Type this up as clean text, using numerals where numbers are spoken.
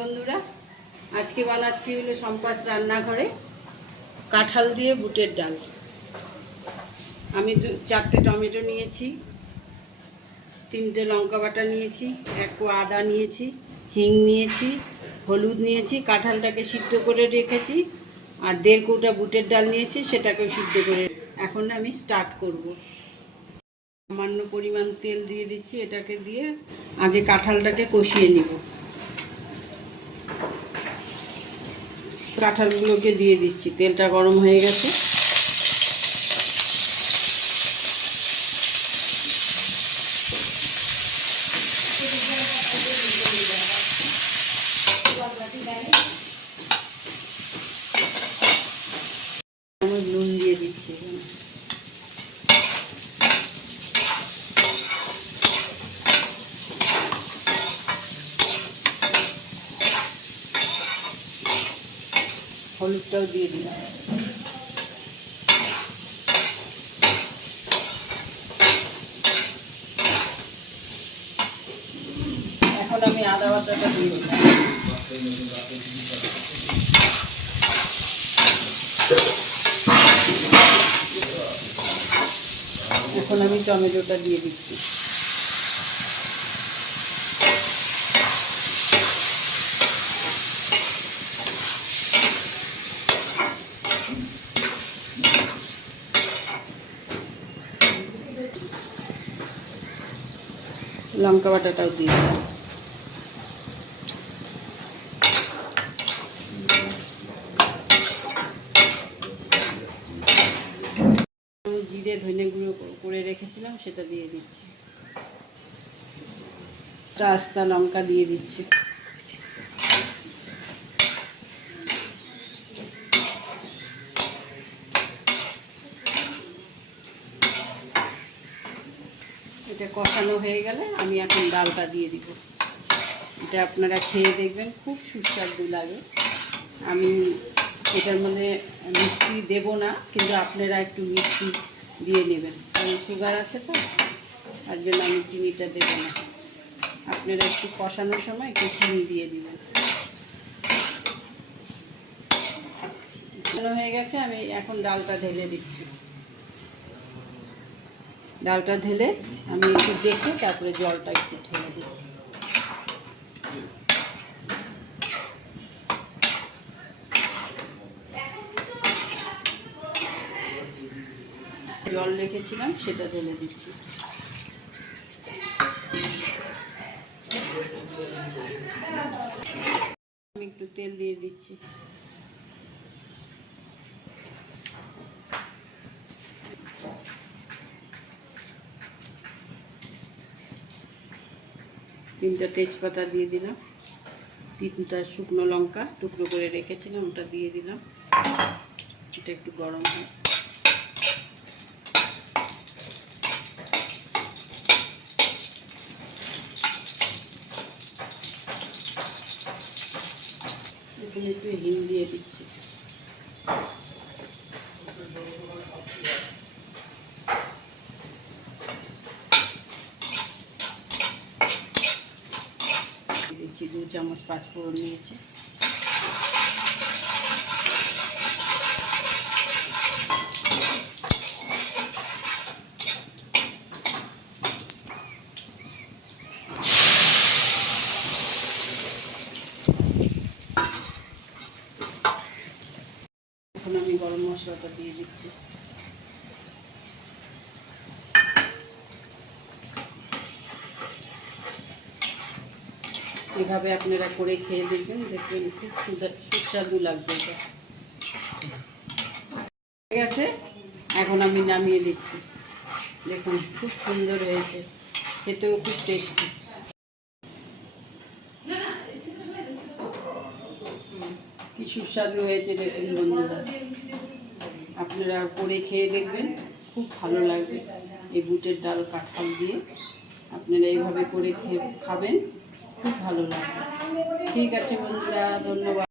বন্ধুরা, আজকে বানাচ্ছি হলো সম্পাস রান্নাঘরে কাঁঠাল দিয়ে বুটের ডাল। আমি 4টে টমেটো নিয়েছি, 3টে লঙ্কা বাটা নিয়েছি, 1 কোয়া আদা নিয়েছি, হিং নিয়েছি, হলুদ নিয়েছি, কাঁঠালটাকে সিদ্ধ করে রেখেছি, আর 1.5 কৌটা বুটের ডাল নিয়েছি, সেটাকেও সিদ্ধ করে। এখন আমি স্টার্ট করব। সামান্য পরিমাণ তেল দিয়ে দিচ্ছি। এটাকে দিয়ে আগে কাঁঠালটাকে কষিয়ে নিব। কাঁঠালগুলোকে দিয়ে দিচ্ছি। তেলটা গরম হয়ে গেছে। নুন দিয়ে দিচ্ছি। হলুদটাও দিয়ে দিলাম। এখন আমি আদা বাটাটা দিয়ে দিলাম। এখন আমি টমেটোটা দিয়ে দিচ্ছি। লঙ্কা বাটাটাও দিয়ে দিলাম। জিরে ধনে গুঁড়ো করে রেখেছিলাম, সেটা দিয়ে দিচ্ছি। আস্তা লঙ্কা দিয়ে দিচ্ছি। এটা কষানো হয়ে গেলে আমি এখন ডালটা দিয়ে দিব। এটা আপনারা খেয়ে দেখবেন, খুব সুস্বাদু লাগে। আমি এটার মধ্যে মিষ্টি দেব না, কিন্তু আপনারা একটু মিষ্টি দিয়ে নেবেন, কারণ সুগার আছে তো, তার জন্য আমি চিনিটা দেব না। আপনারা একটু কষানোর সময় একটু চিনি দিয়ে দিবেন। কষানো হয়ে গেছে, আমি এখন ডালটা ঢেলে দিচ্ছি। ডালটা ঢেলে আমি একটু দেখে তারপরে জলটা একটু ঢেলে দেব। জল রেখেছিলাম, সেটা ঢেলে দিচ্ছি। আমি একটু তেল দিয়ে দিচ্ছি। তিনটা তেজপাতা দিয়ে দিলাম, 3টা শুকনো লঙ্কা টুকরো করে রেখেছিলাম, ওটা দিয়ে দিলাম। এটা একটু গরম হয়। এখানে একটু হিং দিয়ে দিচ্ছি। দিচ্ছি 2 চামচ পাঁচফোড়ন নিয়েছি। এখন আমি গরম মশলাটা দিয়ে দিচ্ছি। এভাবে আপনারা করে খেয়ে দেখবেন, দেখবেন খুব সুস্বাদু লাগবে। এটা ঠিক আছে, এখন আমি নামিয়ে দিচ্ছি। দেখুন খুব সুন্দর হয়েছে, খেতেও খুব টেস্টি। কি সুস্বাদু হয়েছে দেখুন বন্ধুরা, আপনারা করে খেয়ে দেখবেন, খুব ভালো লাগবে। এই বুটের ডাল কাঁঠাল দিয়ে আপনারা এইভাবে করে খাবেন, খুব ভালো লাগবে। ঠিক আছে বন্ধুরা, ধন্যবাদ।